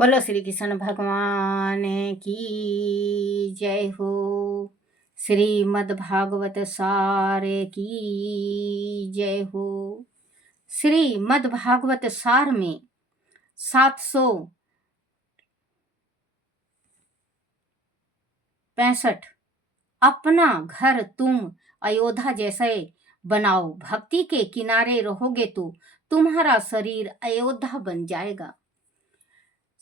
बोलो श्री कृष्ण भगवान की जय हो। श्रीमद् भागवत सार की जय हो। श्रीमद् भागवत सार में 765 अपना घर तुम अयोध्या जैसे बनाओ, भक्ति के किनारे रहोगे तो तुम्हारा शरीर अयोध्या बन जाएगा।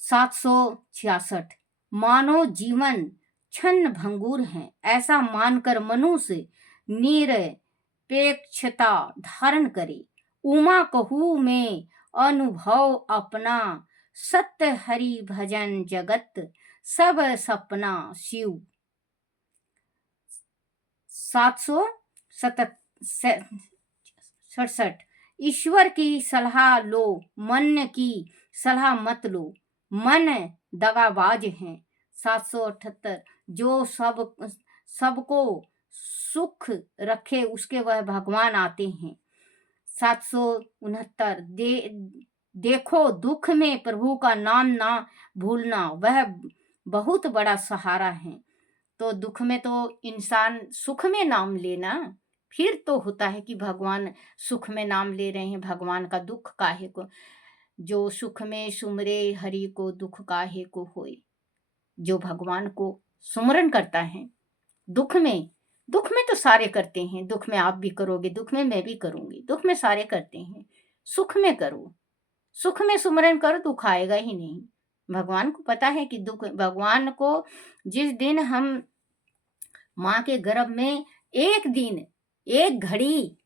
766 मानव जीवन क्षण भंगुर है, ऐसा मानकर मनुष्य निरपेक्षता धारण करे। उमा कहू में अनुभव अपना, सत्य हरि भजन जगत सब सपना शिव। 767 ईश्वर की सलाह लो, मन की सलाह मत लो, मन दगाबाज है। 778 जो सबको सुख रखे उसके वह भगवान आते हैं। 769 देखो दुख में प्रभु का नाम ना भूलना, वह बहुत बड़ा सहारा है। तो दुख में तो इंसान सुख में नाम लेना, फिर तो होता है कि भगवान सुख में नाम ले रहे हैं, भगवान का दुख काहे को। जो सुख में सुमरे हरि को दुख काहे को होए। जो भगवान को सुमरन करता है दुख में तो सारे करते हैं। दुख में आप भी करोगे, दुख में मैं भी करूंगी, दुख में सारे करते हैं। सुख में करो, सुख में सुमरन करो, दुख आएगा ही नहीं। भगवान को पता है कि दुख, भगवान को जिस दिन हम माँ के गर्भ में एक दिन एक घड़ी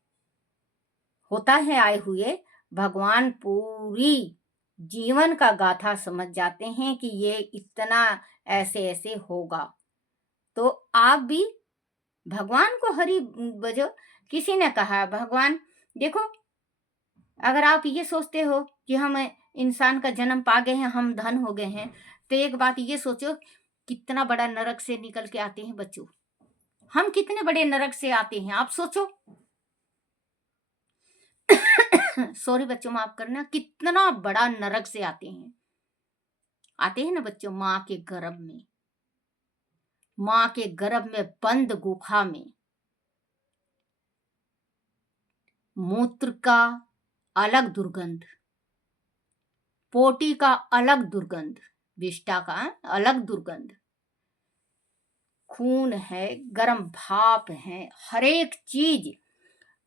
होता है आए हुए, भगवान पूरी जीवन का गाथा समझ जाते हैं कि ये इतना ऐसे ऐसे होगा। तो आप भी भगवान को हरि बजो। किसी ने कहा भगवान देखो, अगर आप ये सोचते हो कि हम इंसान का जन्म पा गए हैं, हम धन हो गए हैं, तो एक बात ये सोचो कितना बड़ा नरक से निकल के आते हैं बच्चों। हम कितने बड़े नरक से आते हैं आप सोचो। सॉरी बच्चों, माफ करना, कितना बड़ा नरक से आते हैं ना बच्चों। माँ के गर्भ में, माँ के गर्भ में बंद गुफा में, मूत्र का अलग दुर्गंध, पोटी का अलग दुर्गंध, विष्ठा का अलग दुर्गंध, खून है, गर्म भाप है, हर एक चीज।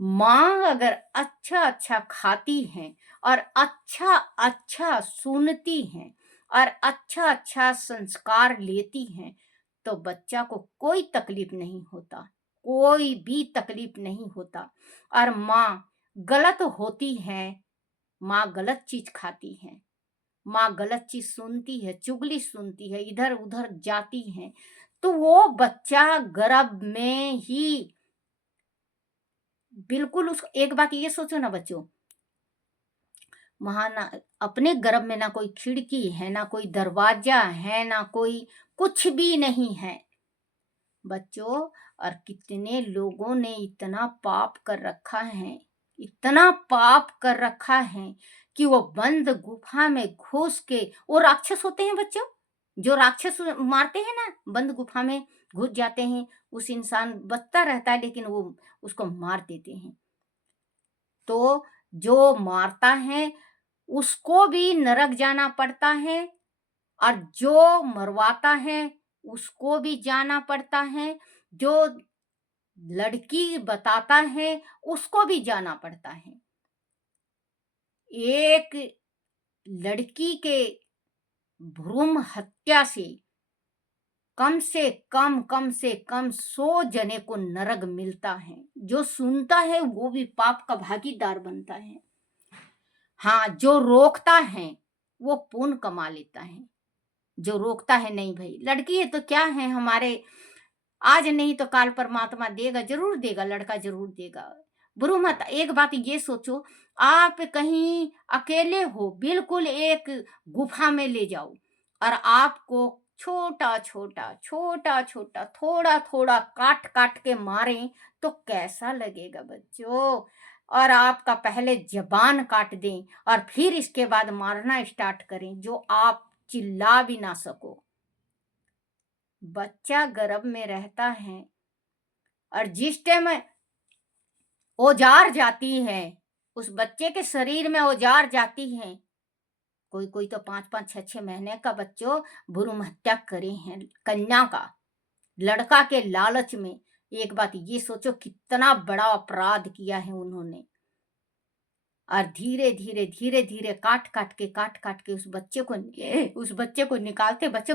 माँ अगर अच्छा अच्छा खाती है और अच्छा अच्छा सुनती है और अच्छा अच्छा संस्कार लेती है तो बच्चा को कोई तकलीफ नहीं होता, कोई भी तकलीफ नहीं होता। और माँ गलत होती है, माँ गलत चीज खाती है, माँ गलत चीज सुनती है, चुगली सुनती है, इधर उधर जाती है, तो वो बच्चा गर्भ में ही बिल्कुल उसको। एक बात ये सोचो ना बच्चों, वहां ना अपने गर्भ में ना कोई खिड़की है, ना कोई दरवाजा है, ना कोई कुछ भी नहीं है बच्चों। और कितने लोगों ने इतना पाप कर रखा है, इतना पाप कर रखा है कि वो बंद गुफा में घुस के, वो राक्षस होते हैं बच्चों, जो राक्षस मारते हैं ना, बंद गुफा में घुस जाते हैं, उस इंसान बचता रहता है लेकिन वो उसको मार देते हैं। तो जो मारता है उसको भी नरक जाना पड़ता है, और जो मरवाता है उसको भी जाना पड़ता है, जो लड़की बताता है उसको भी जाना पड़ता है। एक लड़की के भ्रूण हत्या से कम 100 जने को नरक मिलता है। जो सुनता है वो भी पाप का भागीदार बनता है। हाँ, जो रोकता है वो पुण्य कमा लेता है। जो रोकता है नहीं भाई, लड़की है तो क्या है, हमारे आज नहीं तो काल परमात्मा देगा, जरूर देगा, लड़का जरूर देगा। बुरू मत। एक बात ये सोचो, आप कहीं अकेले हो, बिल्कुल एक गुफा में ले जाओ और आपको छोटा छोटा छोटा छोटा थोड़ा थोड़ा काट काट के मारें तो कैसा लगेगा बच्चों। और आपका पहले जबान काट दें और फिर इसके बाद मारना स्टार्ट करें, जो आप चिल्ला भी ना सको। बच्चा गर्भ में रहता है और जिस टाइम औजार जाती है, उस बच्चे के शरीर में औजार जाती है। कोई कोई तो 5-5 6-6 महीने का बच्चों भ्रूण हत्या करे हैं, कन्या का, लड़का के लालच में। एक बात ये सोचो कितना बड़ा अपराध किया है उन्होंने। और धीरे धीरे धीरे धीरे काट काट के उस बच्चे को निकालते। बच्चों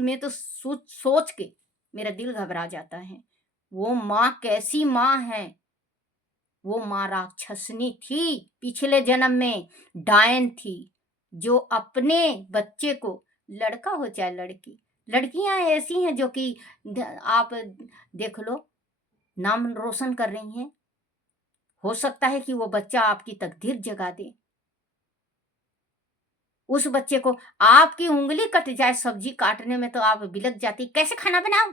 मैं तो सोच के मेरा दिल घबरा जाता है। वो माँ कैसी माँ है। वो माँ राक्षसनी थी, पिछले जन्म में डायन थी, जो अपने बच्चे को, लड़का हो चाहे लड़की, लड़कियां ऐसी हैं जो कि आप देख लो नाम रोशन कर रही हैं। हो सकता है कि वो बच्चा आपकी तकदीर जगा दे। उस बच्चे को आपकी उंगली कट जाए सब्जी काटने में तो आप बिलक जाती, कैसे खाना बनाऊं,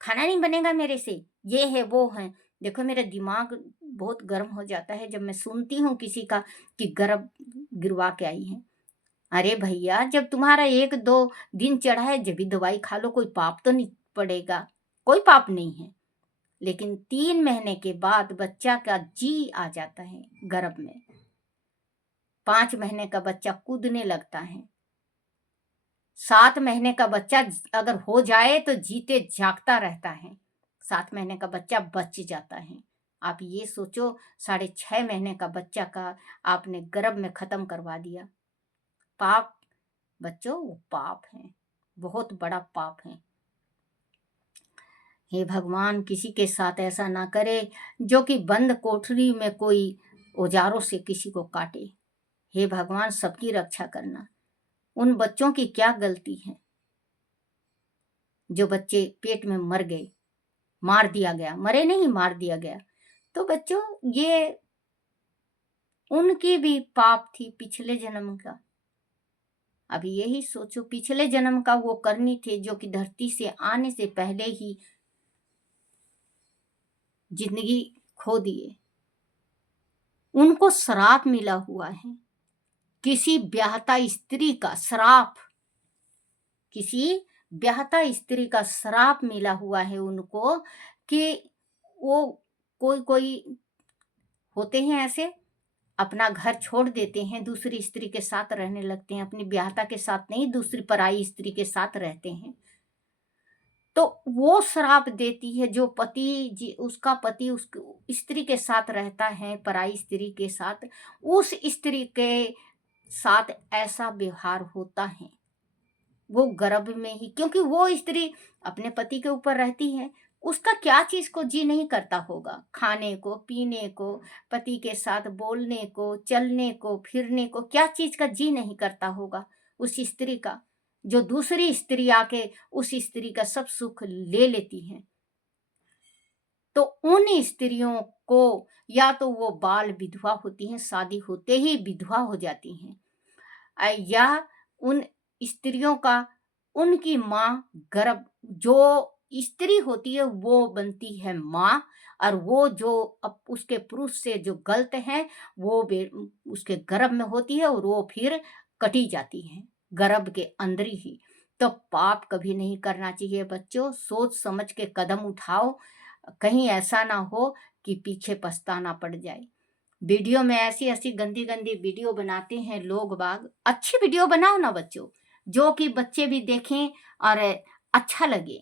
खाना नहीं बनेगा मेरे से, ये है वो है। देखो मेरा दिमाग बहुत गर्म हो जाता है जब मैं सुनती हूँ किसी का कि गर्भ गिरवा के आई है। अरे भैया, जब तुम्हारा 1-2 दिन चढ़ा है जब भी दवाई खा लो, कोई पाप तो नहीं पड़ेगा, कोई पाप नहीं है। लेकिन 3 महीने के बाद बच्चा का जी आ जाता है गर्भ में। 5 महीने का बच्चा कूदने लगता है। 7 महीने का बच्चा अगर हो जाए तो जीते जागता रहता है। 7 महीने का बच्चा बच जाता है। आप ये सोचो 6.5 महीने का बच्चा का आपने गर्भ में खत्म करवा दिया। पाप बच्चों, वो पाप है, बहुत बड़ा पाप है। हे भगवान, किसी के साथ ऐसा ना करे जो कि बंद कोठरी में कोई औजारों से किसी को काटे। हे भगवान, सबकी रक्षा करना। उन बच्चों की क्या गलती है जो बच्चे पेट में मर गए, मार दिया गया, मरे नहीं मार दिया गया। तो बच्चों, ये उनकी भी पाप थी पिछले जन्म का। अब यही सोचो पिछले जन्म का वो करनी थे जो कि धरती से आने से पहले ही जिंदगी खो दिए। उनको श्राप मिला हुआ है, किसी ब्याहता स्त्री का श्राप, किसी ब्याहता स्त्री का श्राप मिला हुआ है उनको कि वो कोई कोई होते हैं ऐसे, अपना घर छोड़ देते हैं, दूसरी स्त्री के साथ रहने लगते हैं, अपनी ब्याहता के साथ नहीं, दूसरी पराई स्त्री के साथ रहते हैं। तो वो श्राप देती है जो उसका पति उस स्त्री के साथ रहता है, पराई स्त्री के साथ, उस स्त्री के साथ ऐसा व्यवहार होता है वो गर्भ में ही, क्योंकि वो स्त्री अपने पति के ऊपर रहती है। उसका क्या चीज को जी नहीं करता होगा, खाने को, पीने को, पति के साथ बोलने को, चलने को, फिरने को, क्या चीज का जी नहीं करता होगा उस स्त्री का, जो दूसरी स्त्री आके उस स्त्री का सब सुख ले लेती है। तो उन स्त्रियों को या तो वो बाल विधवा होती हैं, शादी होते ही विधवा हो जाती हैं, या उन स्त्रियों का उनकी माँ गर्भ, जो स्त्री होती है वो बनती है माँ, और वो जो अब उसके पुरुष से जो गलत है वो उसके गर्भ में होती है और वो फिर कटी जाती है गर्भ के अंदर ही। तो पाप कभी नहीं करना चाहिए बच्चों, सोच समझ के कदम उठाओ, कहीं ऐसा ना हो कि पीछे पछताना पड़ जाए। वीडियो में ऐसी ऐसी गंदी गंदी वीडियो बनाते हैं लोग बाग। अच्छी वीडियो बनाओ ना बच्चों, जो कि बच्चे भी देखें और अच्छा लगे।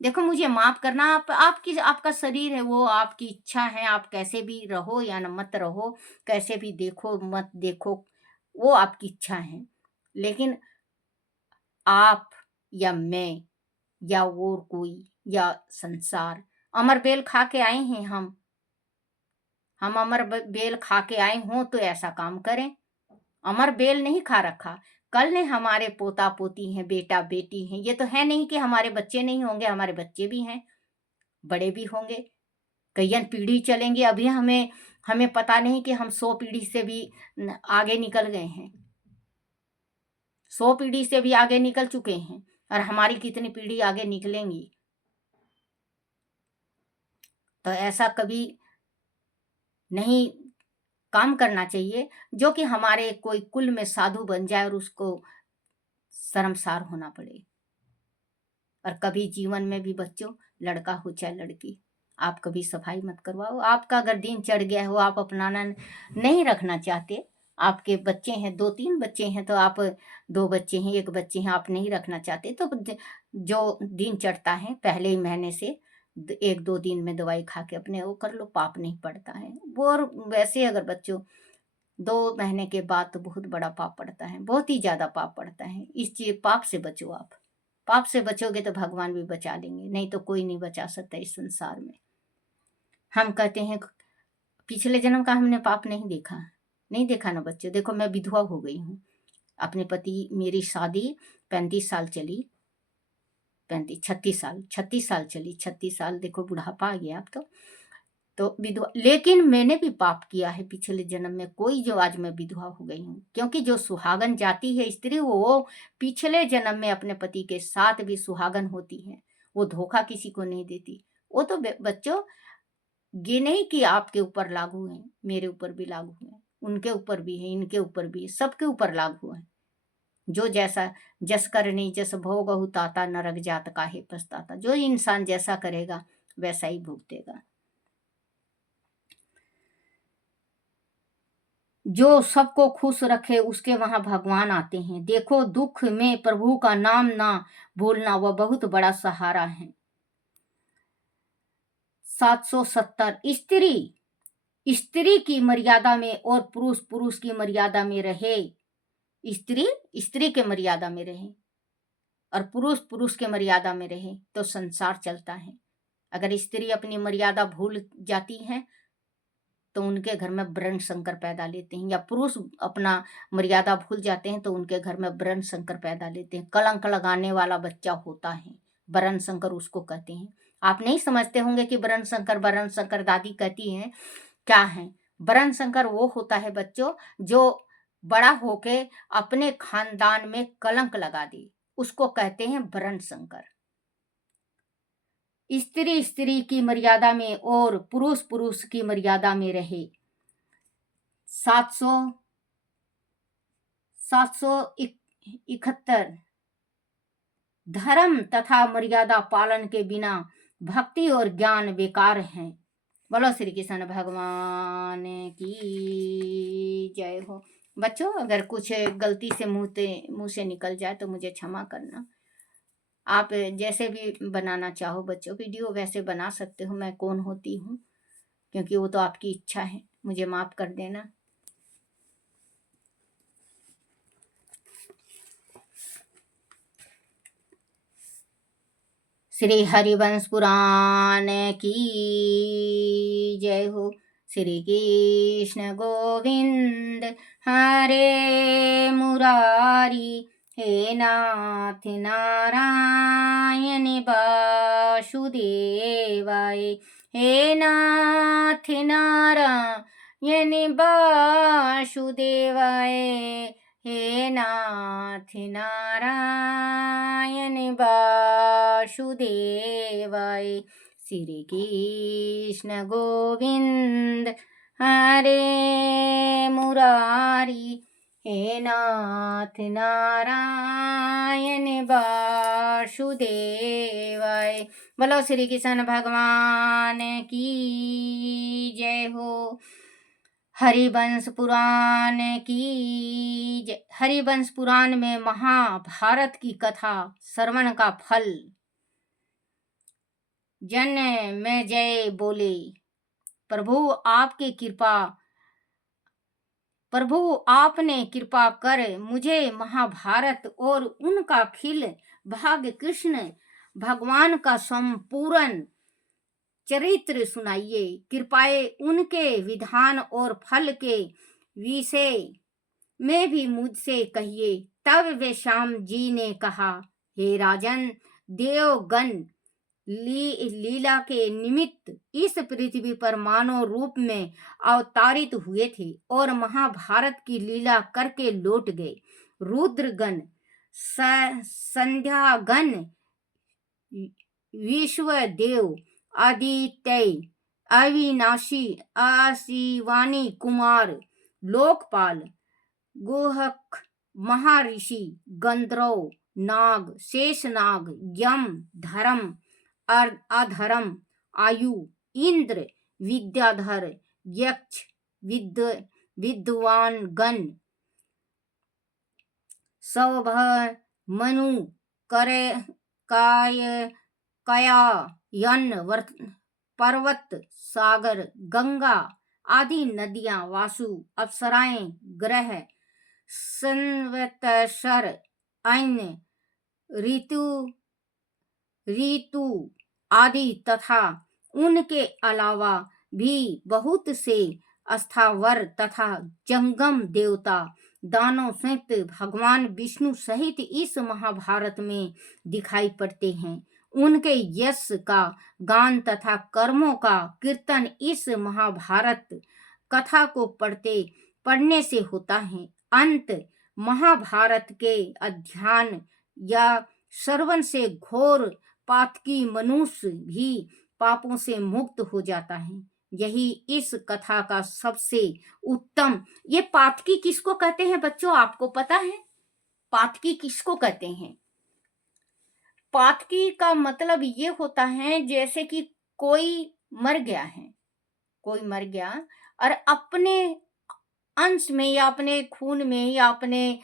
देखो, मुझे माफ करना, आपका शरीर है, वो आपकी इच्छा है, आप कैसे भी रहो या न मत रहो, कैसे भी देखो मत देखो, वो आपकी इच्छा है। लेकिन आप या मैं या और कोई या संसार, अमर बेल खा के आए हैं हम अमर बेल खा के आए हों तो ऐसा काम करें। अमर बेल नहीं खा रखा, कल ने हमारे पोता पोती हैं, बेटा बेटी हैं, ये तो है नहीं कि हमारे बच्चे नहीं होंगे, हमारे बच्चे भी हैं, बड़े भी होंगे, कईयन पीढ़ी चलेंगे। अभी हमें हमें पता नहीं कि हम 100 पीढ़ी से भी आगे निकल गए हैं, 100 पीढ़ी से भी आगे निकल चुके हैं, और हमारी कितनी पीढ़ी आगे निकलेंगी। तो ऐसा कभी नहीं काम करना चाहिए जो कि हमारे कोई कुल में साधु बन जाए और उसको शर्मसार होना पड़े। और कभी जीवन में भी बच्चों, लड़का हो चाहे लड़की, आप कभी सफाई मत करवाओ। आपका अगर दिन चढ़ गया हो, आप अपनाना नहीं रखना चाहते, आपके बच्चे हैं, 2-3 बच्चे हैं, तो आप 2 बच्चे हैं, 1 बच्चे हैं, आप नहीं रखना चाहते, तो जो दिन चढ़ता है पहले ही महीने से 1-2 दिन में दवाई खा के अपने वो कर लो, पाप नहीं पड़ता है वो। और वैसे अगर बच्चों 2 महीने के बाद तो बहुत बड़ा पाप पड़ता है, बहुत ही ज्यादा पाप पड़ता है। इस चीज पाप से बचो आप। पाप से बचोगे तो भगवान भी बचा लेंगे, नहीं तो कोई नहीं बचा सकता इस संसार में। हम कहते हैं पिछले जन्म का हमने पाप नहीं देखा, नहीं देखा ना बच्चों। देखो मैं विधवा हो गई हूँ, अपने पति, मेरी शादी 35 साल चली, 36 साल चली, 36 साल, देखो बुढ़ापा आ गया अब तो विधवा। लेकिन मैंने भी पाप किया है पिछले जन्म में, कोई जो आज मैं विधवा हो गई हूँ, क्योंकि जो सुहागन जाती है स्त्री, वो पिछले जन्म में अपने पति के साथ भी सुहागन होती है, वो धोखा किसी को नहीं देती। वो तो बच्चों, ये नहीं कि आपके ऊपर लागू है, मेरे ऊपर भी लागू है, उनके ऊपर भी है, इनके ऊपर भी है, सबके ऊपर लागू है। जो जैसा जस करनी जस भोगहु ताता, नरक जात काहे पछताता। जो इंसान जैसा करेगा वैसा ही भुगतेगा। जो सबको खुश रखे उसके वहां भगवान आते हैं। देखो दुख में प्रभु का नाम ना भूलना, वह बहुत बड़ा सहारा है। 770, स्त्री की मर्यादा में और पुरुष पुरुष की मर्यादा में रहे। स्त्री स्त्री के मर्यादा में रहे और पुरुष पुरुष के मर्यादा में रहे तो संसार चलता है। अगर स्त्री अपनी मर्यादा भूल जाती है तो उनके घर में ब्रण संकर पैदा लेते हैं, या पुरुष अपना मर्यादा भूल जाते हैं तो उनके घर में ब्रण संकर पैदा लेते हैं। कलंक लगाने वाला बच्चा होता है, ब्रण संकर उसको कहते हैं। आप नहीं समझते होंगे कि ब्रण संकर दादी कहती हैं क्या है। ब्रण संकर वो होता है बच्चों जो बड़ा होके अपने खानदान में कलंक लगा दे, उसको कहते हैं ब्रण संकर। स्त्री स्त्री की मर्यादा में और पुरुष पुरुष की मर्यादा में रहे। 771, धर्म तथा मर्यादा पालन के बिना भक्ति और ज्ञान बेकार हैं। बोलो श्री कृष्ण भगवान की जय हो। बच्चों अगर कुछ गलती से मुंह से निकल जाए तो मुझे क्षमा करना। आप जैसे भी बनाना चाहो बच्चों वीडियो वैसे बना सकते हो, मैं कौन होती हूँ, क्योंकि वो तो आपकी इच्छा है, मुझे माफ कर देना। श्री हरिवंश पुराण की जय हो। श्री कृष्ण गोविंद हरे मुरारी, हे नाथ नारायण वासुदेवाय, हे नाथ नारायण वासुदेवाय, हे नाथ नारायण वासुदेवाय। श्री कृष्ण गोविंद हरे मुरारी, हे नाथ नारायण वासुदेवाय। बोलो श्री कृष्ण भगवान की जय हो। हरिवंश पुराण की जय। हरिवंश पुराण में महाभारत की कथा श्रवण का फल। जन में जय बोले, प्रभु आपकी कृपा, प्रभु आपने कृपा कर मुझे महाभारत और उनका खिल भाग कृष्ण भगवान का संपूर्ण चरित्र सुनाइए। कृपाए उनके विधान और फल के विषय में भी मुझसे कहिए। तब वे श्याम जी ने कहा, हे राजन, देवगण लीला के निमित्त इस पृथ्वी पर मानव रूप में अवतारित हुए थे और महाभारत की लीला करके लौट गए। रुद्रगण, संध्यागण, विश्वदेव, आदित्य अविनाशी, आशिवानी कुमार, लोकपाल, गुहक, महर्षि, गंधर्व, नाग, शेषनाग, यम, धर्म, अधर्म, आयु, इंद्र, विद्याधर, यक्ष, विद्व विद्वान गण, सौभ, मनु, करे, काय, कया, यन, पर्वत, सागर, गंगा आदि नदियां, वासु, अप्सराएं, ग्रह, संवत्सर, अन्य, ऋतु ऋतु आदि तथा उनके अलावा भी बहुत से स्थावर तथा जंगम देवता, दानव सहित भगवान विष्णु सहित इस महाभारत में दिखाई पड़ते हैं। उनके यश का गान तथा कर्मों का कीर्तन इस महाभारत कथा को पढ़ने से होता है। अंत महाभारत के अध्ययन या श्रवण से घोर पातकी मनुष्य भी पापों से मुक्त हो जाता है। यही इस कथा का सबसे उत्तम। ये पातकी किसको कहते हैं बच्चों, आपको पता है? पातकी किसको कहते हैं? पातकी का मतलब ये होता है जैसे कि कोई मर गया है, कोई मर गया और अपने अंश में या अपने खून में या अपने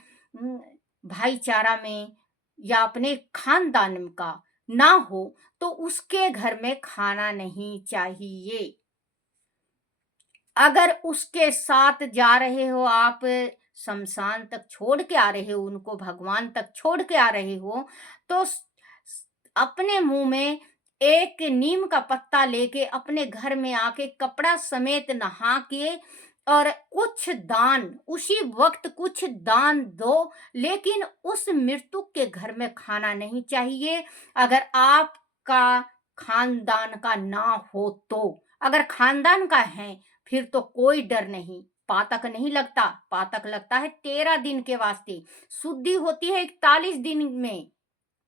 भाईचारा में या अपने खानदान का ना हो तो उसके घर में खाना नहीं चाहिए। अगर उसके साथ जा रहे हो आप, शमशान तक छोड़ के आ रहे हो, उनको भगवान तक छोड़ के आ रहे हो, तो अपने मुंह में एक नीम का पत्ता लेके अपने घर में आके कपड़ा समेत नहा के और कुछ दान, उसी वक्त कुछ दान दो, लेकिन उस मृतक के घर में खाना नहीं चाहिए। अगर आपका खानदान का ना हो तो, अगर खानदान का है फिर तो कोई डर नहीं, पातक नहीं लगता। पातक लगता है 13 दिन के वास्ते, शुद्धि होती है 41 दिन में,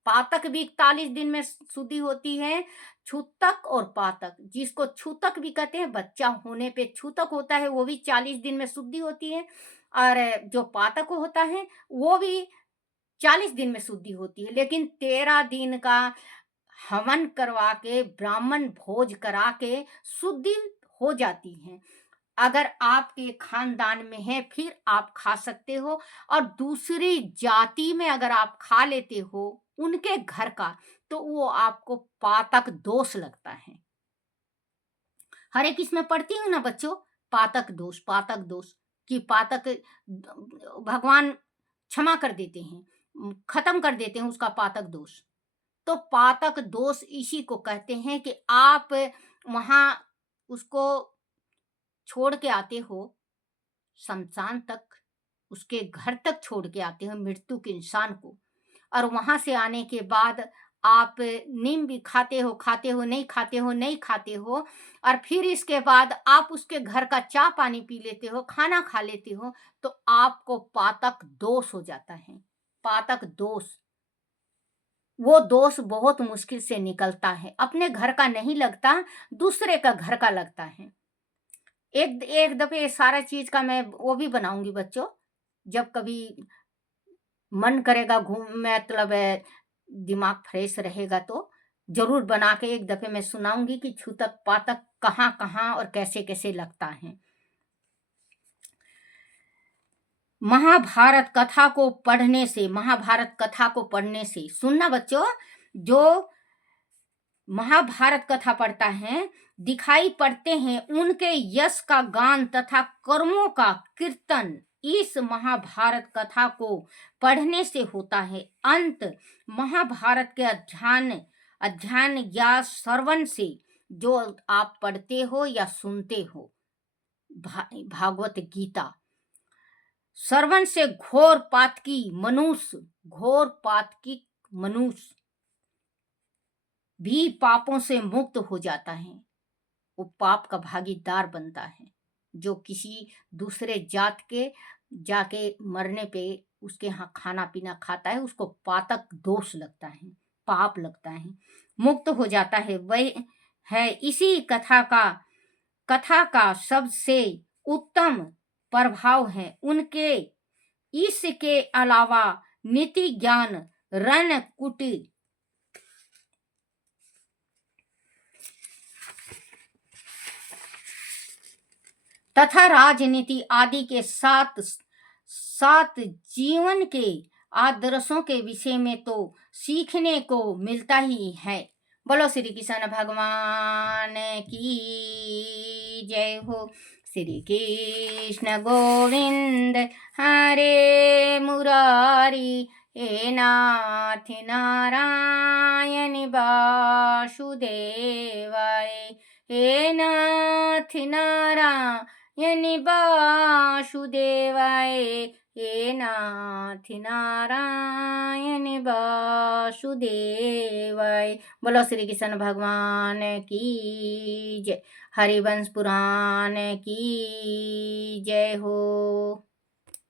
पातक भी 41 दिन में शुद्धि होती है। छूतक और पातक, जिसको छूतक भी कहते हैं, बच्चा होने पे छूतक होता है, वो भी 40 दिन में शुद्धि होती है, और जो पातक होता है वो भी 40 दिन में शुद्धि होती है। लेकिन 13 दिन का हवन करवा के, ब्राह्मण भोज करा के शुद्धि हो जाती है। अगर आपके खानदान में है फिर आप खा सकते हो, और दूसरी जाति में अगर आप खा लेते हो उनके घर का, तो वो आपको पातक दोष लगता है। हर एक इसमें पढ़ती हूँ ना बच्चों, पातक दोष, पातक दोष, कि पातक भगवान क्षमा कर देते हैं, खत्म कर देते हैं उसका पातक दोष। तो पातक दोष इसी को कहते हैं कि आप वहां उसको छोड़ के आते हो शमशान तक, उसके घर तक छोड़ के आते हो मृत्यु के इंसान को, और वहां से आने के बाद आप नीम भी खाते हो, नहीं खाते हो, नहीं खाते हो, और फिर इसके बाद आप उसके घर का चाय पानी पी लेते हो, खाना खा लेते हो, तो आपको पातक दोष हो जाता है। पातक दोष, वो दोष बहुत मुश्किल से निकलता है, अपने घर का नहीं लगता, दूसरे का घर का लगता है। एक दफे सारा चीज का मैं वो भी बनाऊंगी बच्चों, जब कभी मन करेगा मतलब दिमाग फ्रेश रहेगा तो जरूर बना के एक दफे मैं सुनाऊंगी कि छूतक पातक कहाँ कहाँ और कैसे कैसे लगता है। महाभारत कथा को पढ़ने से, महाभारत कथा को पढ़ने से, सुनना बच्चों, जो महाभारत कथा पढ़ता है दिखाई पड़ते हैं उनके यश का गान तथा कर्मों का कीर्तन इस महाभारत कथा को पढ़ने से होता है। अंत महाभारत के अध्ययन या श्रवण से, जो आप पढ़ते हो या सुनते हो भागवत गीता, श्रवण से घोर पातकी मनुष्य भी पापों से मुक्त हो जाता है। वो पाप का भागीदार बनता है। जो किसी दूसरे जात के जाके मरने पे उसके यहाँ खाना पीना खाता है, उसको पातक दोष लगता है, पाप लगता है, मुक्त हो जाता है। वह है इसी कथा का कथा का सबसे उत्तम प्रभाव है। उनके इसके अलावा नीति ज्ञान रणकुटी तथा राजनीति आदि के साथ साथ जीवन के आदर्शों के विषय में तो सीखने को मिलता ही है। बोलो श्री कृष्ण भगवान की जय हो। श्री कृष्ण गोविंद हरे मुरारी, हे नाथ नारायण वासुदेवाय, हे नाथ नारायण वासुदेवाय, हे नाथ नारायण वासुदेवाय। बोलो श्री कृष्ण भगवान की जय। हरिवंश पुराण की जय हो।